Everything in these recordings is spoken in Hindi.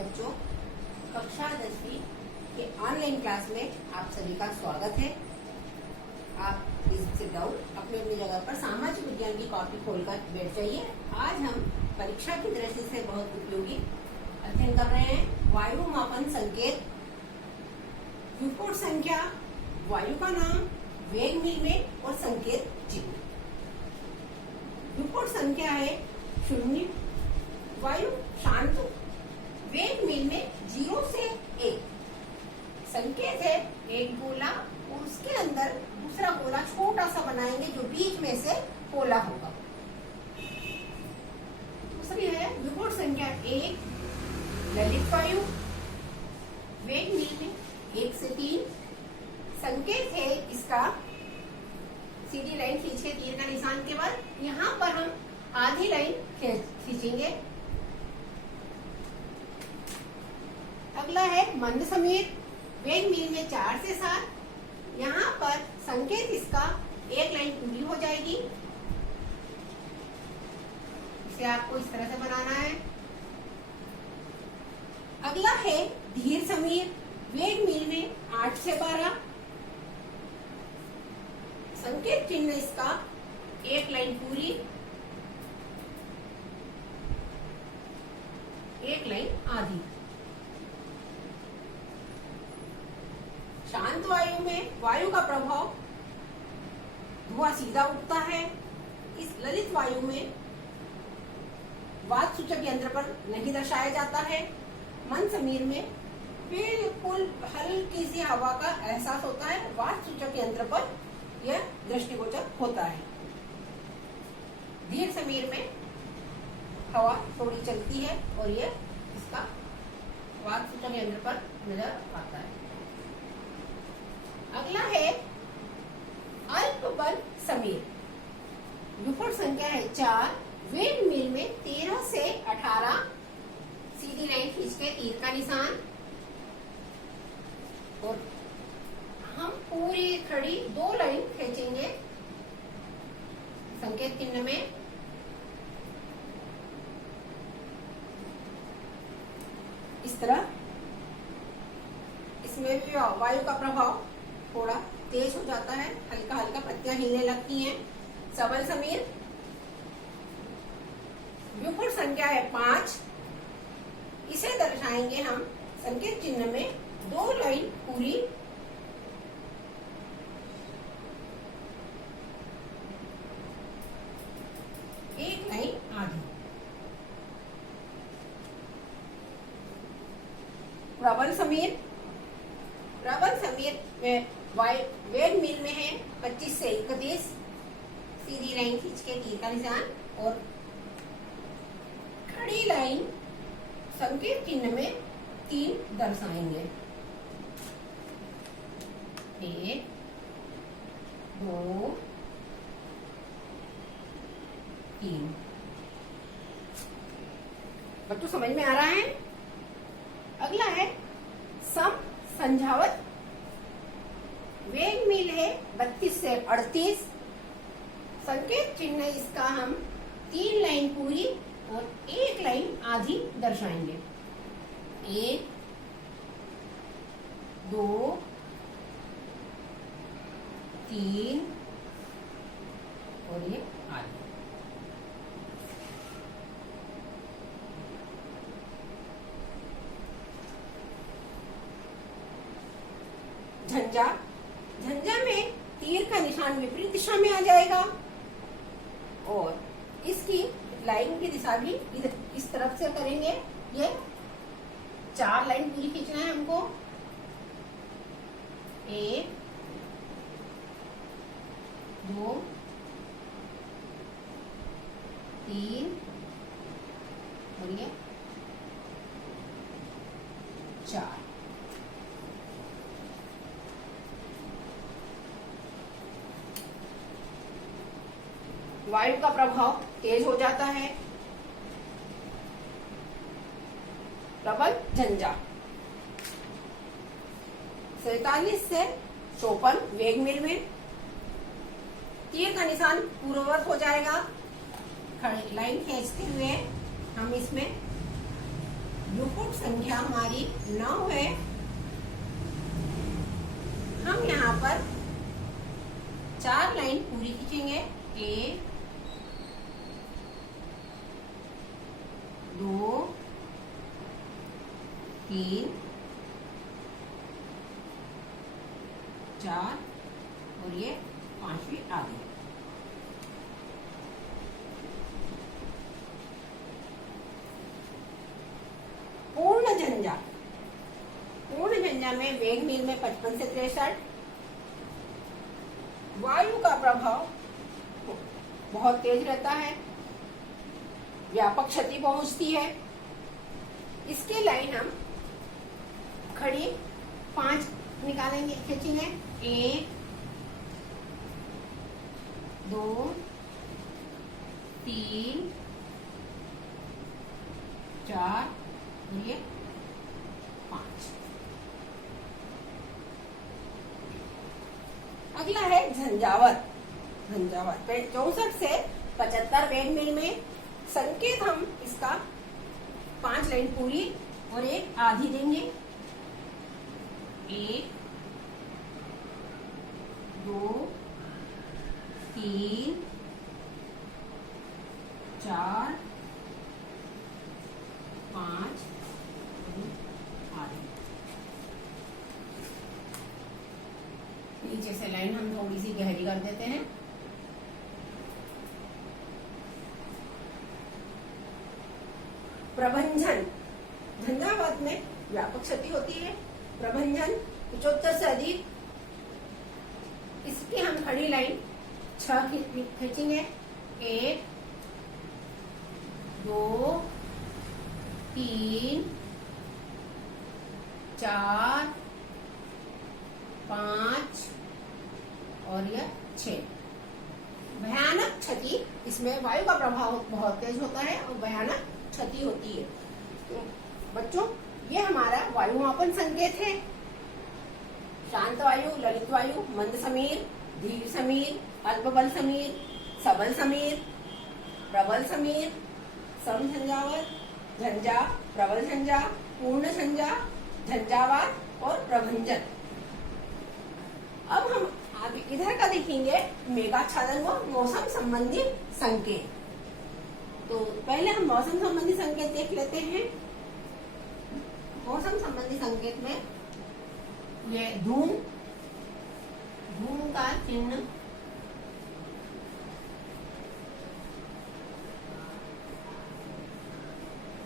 बच्चों, कक्षा 10वीं के ऑनलाइन क्लास में आप सभी का स्वागत है। आप सिट डाउन अपनी अपनी जगह पर सामाजिक विज्ञान की कॉपी खोलकर बैठ जाइए। आज हम परीक्षा की दृष्टि से बहुत उपयोगी अध्ययन कर रहे हैं। वायु मापन संकेत, व्युत्पन्न संख्या, वायु का नाम, वेग मिलने और संकेत चिन्ह। व्युत्पन्न संख्या है 0, वायु शांत, वेग मिलने 0 से 1, संकेत है एक गोला और उसके अंदर दूसरा गोला छोटा सा बनाएंगे जो बीच में से गोला होगा। दूसरी है व्युत्पन्न संख्या 1, ललित वायु, वेग मिलने 1 से 3, संकेत है इसका सीधी लाइन खींच के तीर का निशान के बाद यहाँ पर हम आधी लाइन खींचेंगे। अगला है मंद समीर, वेग मिलने 4 से 7, यहाँ पर संकेत इसका एक लाइन पूरी हो जाएगी। इसे आपको इस तरह से बनाना है। अगला है धीर समीर, वेग मिलने 8 से 12, संकेत चिन्ह इसका एक लाइन पूरी, एक लाइन आधी। शांत वायु में वायु का प्रभाव धुआं सीधा उठता है। इस ललित वायु में वात सूचक यंत्र पर नहीं दर्शाया जाता है। मंद समीर में बिल्कुल हल्की सी हवा का एहसास होता है। वात सूचक यंत्र पर यह दृष्टिगोचर होता है। धीर समीर में हवा थोड़ी चलती है और यह इसका वात सूचक यंत्र पर नजर आता है। अगला है अल्प बल समीर, व्युत्पन्न संख्या है 4, वेग मिल में 13 से 18, सीधी लाइन खींच के तीर का निशान और हम पूरी खड़ी 2 लाइन खींचेंगे संकेत चिन्ह में। इस तरह इसमें भी वायु का प्रभाव थोड़ा तेज हो जाता है, हल्का हल्का पत्तियां हिलने लगती हैं। सबल समीर, व्युत्पन्न संख्या है 5, इसे दर्शाएंगे हम संकेत चिन्ह में 2 लाइन पूरी, एक लाइन आधी। प्रबल समीर, प्रबल समीर में वेग मिल में है 25 से 31, सीधी लाइन खींच के तीर का निशान और खड़ी लाइन संकेत चिन्ह में 3 दर्शाएंगे। 1, 2, 3। बच्चों समझ में आ रहा है? अगला है सम संझावत, वेग मिल है 32 से 38, संकेत चिन्ह इसका हम 3 लाइन पूरी और 1 लाइन आधी दर्शाएंगे। 1, 2, 3 और ये आधी। झंझा, झंझा में तीर का निशान विपरीत दिशा में आ जाएगा और इसकी लाइन की दिशा भी इधर इस तरफ से करेंगे। ये 4 लाइन पूरी खींचना है हमको। 1, 2, 3 और ये 4। वायु का प्रभाव तेज हो जाता है। प्रबल झंझा 47 से 54, वेग मिल में तीर का निशान पूर्ववत हो जाएगा। लाइन खींचते हुए हम इसमें युपुट संख्या हमारी 9 है। हम यहाँ पर 4 लाइन पूरी खींचेंगे। 1 2 3 4 और ये 5वीं आ गई। पूर्ण झंझा। पूर्ण झंझा में वेग मील में 55 से 63। वायु का प्रभाव बहुत तेज रहता है, व्यापक क्षति पहुंचती है। इसकी लाइन हम खड़ी 5 निकालेंगे, खींचेंगे। 1 2 3 4 ये 5। अगला है झंझावत। झंझावत 64 से 75 वेग मील में संकेत हम इसका 5 लाइन पूरी और एक आधी देंगे। 1 2 3 4 5 आधी। नीचे से लाइन हम थोड़ी सी गहरी कर देते हैं। प्रभंजन। झंझावात में व्यापक क्षति होती है। प्रभंजन 75 से अधिक। इसकी हम खड़ी लाइन 6 खींचेंगे। 1 2 3 4 5 और यह 6। भयानक क्षति। इसमें वायु का प्रभाव बहुत तेज होता है और भयानक क्षति होती है। तो बच्चों, ये हमारा वायुमापन संकेत है। शांत वायु, ललित वायु, मंद समीर, धीर समीर, अल्प बल समीर, सबल समीर, प्रबल समीर, समझंझावत, झंझा, प्रबल झंझा, पूर्ण झंझा, झंझावात और प्रभंजन। अब हम आगे इधर का देखेंगे मेघाच्छादन व मौसम संबंधी संकेत। तो पहले हम मौसम संबंधी संकेत देख लेते हैं। मौसम संबंधी संकेत में ये धूम, धूम का चिन्ह,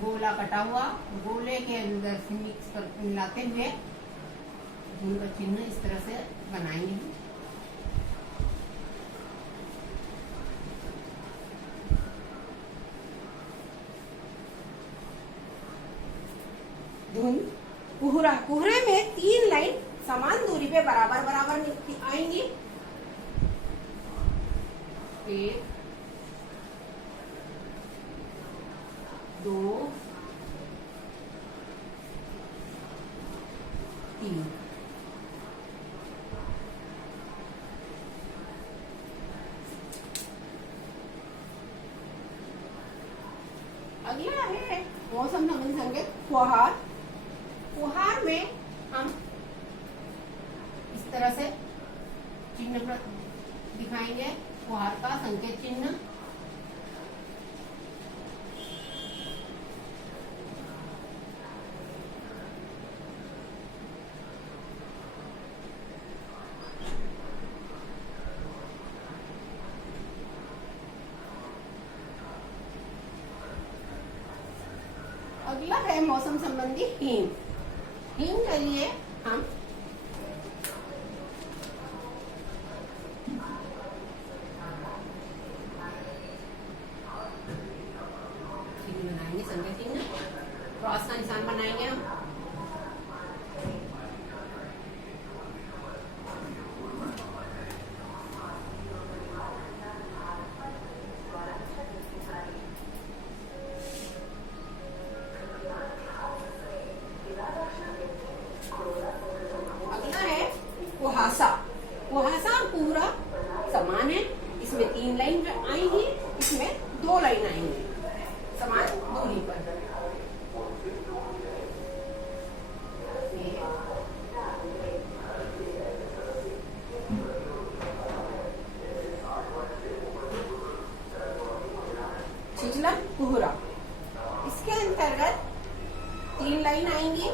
गोला कटा हुआ, गोले के अंदर से मिक्स कर मिलाते हुए धूम का चिन्ह इस तरह से बनाएंगे। धुंध। कोहरा। कोहरे में 3 लाइन समान दूरी पे बराबर बराबर आएंगी। 1 2 3। अगला है मौसम संबंधी संकेत फुहार। फुहार में हम इस तरह से चिन्ह दिखाएंगे, फुहार का संकेत चिन्ह। अगला है मौसम संबंधी हिम। हिम के लिए हम चिन्ह बनाएंगे, संकेत चिन्ह, क्रॉस का निशान बनाएंगे हम। कुहासा। कुहासा और कोहरा समान है। इसमें 3 लाइन आएंगी, इसमें 2 लाइन आएंगी समान दूरी पर। 3 लाइन आएंगी,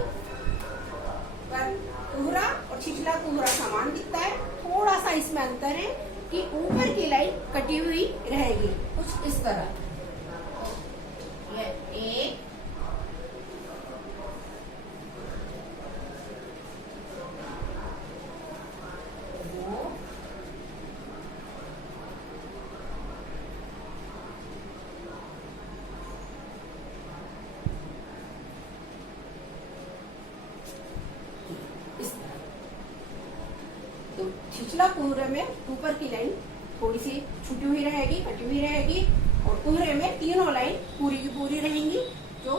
पर कुहरा और छिछला कुहरा समान दिखता है। थोड़ा सा इसमें अंतर है कि ऊपर की लाइन कटी हुई रहेगी कुछ इस तरह। ये 1 2 इस तरह। तो छिछला कुहरे में ऊपर की लाइन थोड़ी सी छुटी हुई रहेगी, कटी हुई रहेगी, और कुहरे में तीनों लाइन पूरी की पूरी रहेंगी जो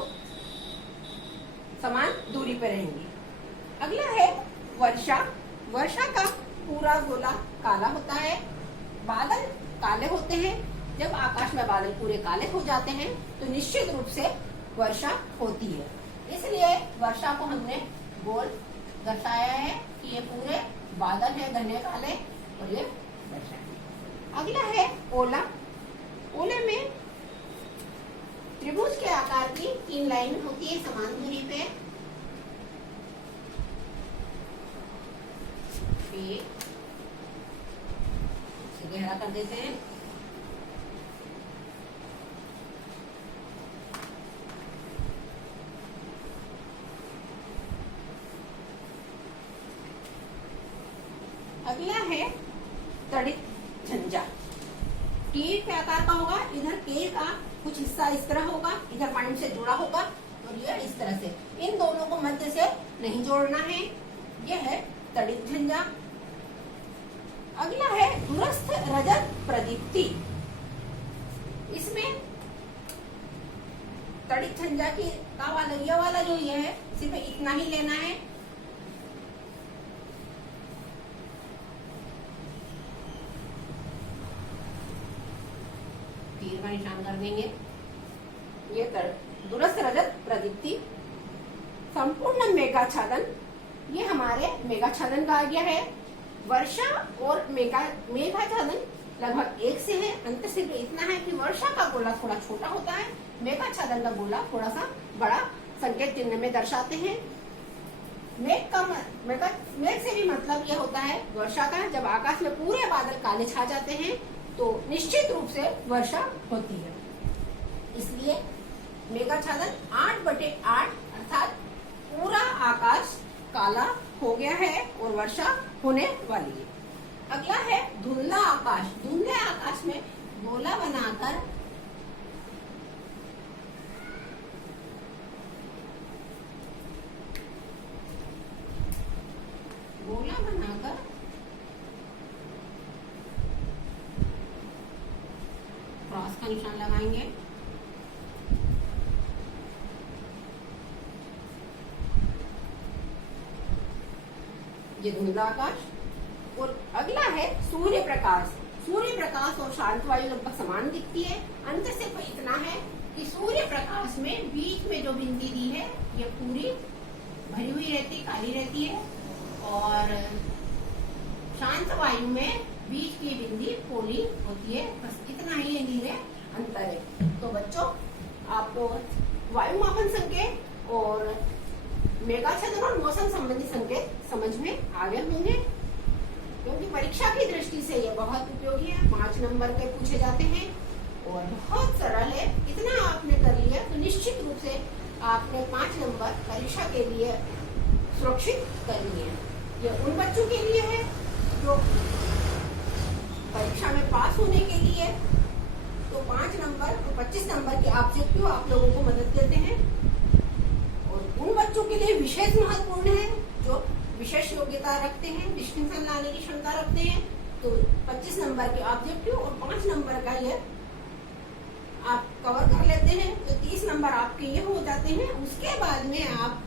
समान दूरी पर रहेंगी। अगला है वर्षा। वर्षा का पूरा गोला काला होता है, बादल काले होते हैं। जब आकाश में बादल पूरे काले हो जाते हैं तो निश्चित रूप से वर्षा होती है। इसलिए वर्षा को हमने गोल दर्शाया है कि ये पूरे बादल है घने काले और ये वर्षा है। अगला है ओला। ओले में त्रिभुज के आकार की 3 लाइन होती है समान दूरी पे। इसे गहरा कर देते हैं। अगला है तड़ित झंझा। टीर के आकार का होगा, इधर के का कुछ हिस्सा इस तरह होगा, इधर पॉइंट से जुड़ा होगा और ये इस तरह से। इन दोनों को मध्य से नहीं जोड़ना है। यह है तड़ित झंझा। अगला है दूरस्थ रजत प्रदीप्ति। इसमें तड़ित झंझा की का वाला ये वाला जो ये है सिर्फ इतना ही लेना है। तीर का निशान कर देंगे। ये दूरस्थ रजत प्रदीप्ति। संपूर्ण मेघाच्छादन, ये हमारे मेघाच्छादन का आ गया है। वर्षा और मेघाच्छादन लगभग एक से है। अंतर सिर्फ इतना है कि वर्षा का गोला थोड़ा छोटा होता है, मेघाच्छादन का गोला थोड़ा सा बड़ा संकेत चिन्ह में दर्शाते हैं। मेघ से भी मतलब ये होता है वर्षा का। जब आकाश में पूरे बादल काले छा जाते हैं तो निश्चित रूप से वर्षा होती है। इसलिए मेघाच्छादन 8/8 अर्थात पूरा आकाश काला हो गया है और वर्षा होने वाली है। अगला है धुंधला आकाश। धुंधले आकाश में गोला बनाकर क्रॉस का निशान लगाएंगे। ये धुंधला आकाश। और अगला है सूर्य प्रकाश। सूर्य प्रकाश और शांत वायु लगभग समान दिखती है। अंतर सिर्फ इतना है कि सूर्य प्रकाश में बीच में जो बिंदी दी है ये पूरी भरी हुई रहती, काली रहती है, और शांत वायु में बीच की बिंदी पोली होती है। बस इतना ही ये नीले अंतर है। तो बच्चों, आपको वायु मापन संकेत और मेघाच्छादन और मौसम संबंधी संकेत समझ में आ गए होंगे, क्योंकि परीक्षा की दृष्टि से ये बहुत उपयोगी है। 5 नंबर के पूछे जाते हैं और बहुत सरल है। इतना आपने कर लिया तो निश्चित रूप से आपने 5 नंबर परीक्षा के लिए सुरक्षित कर लिए। ये उन बच्चों के लिए है जो परीक्षा में पास होने के लिए तो 5 नंबर और 25 नंबर के ऑब्जेक्टिव आप लोगों को मदद देते हैं, और उन बच्चों के लिए विशेष महत्वपूर्ण है जो विशेष योग्यता रखते हैं, डिस्टिंक्शन लाने की क्षमता रखते हैं। तो 25 नंबर के ऑब्जेक्टिव और 5 नंबर का ये आप कवर कर लेते हैं तो 30 नंबर आपके ये हो जाते हैं। उसके बाद में आप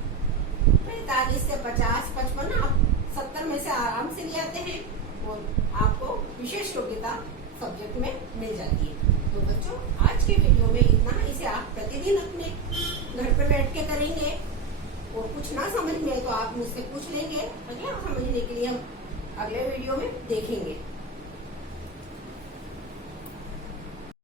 45 से 50, 55 आप 70 में से आराम से ले आते हैं और आपको विशेष योग्यता सब्जेक्ट में मिल जाती है। तो बच्चों, आज के वीडियो में इतना। इसे आप प्रतिदिन अपने घर पे बैठ के करेंगे और कुछ ना समझ में तो आप मुझसे पूछ लेंगे। अगला समझने के लिए हम अगले वीडियो में देखेंगे।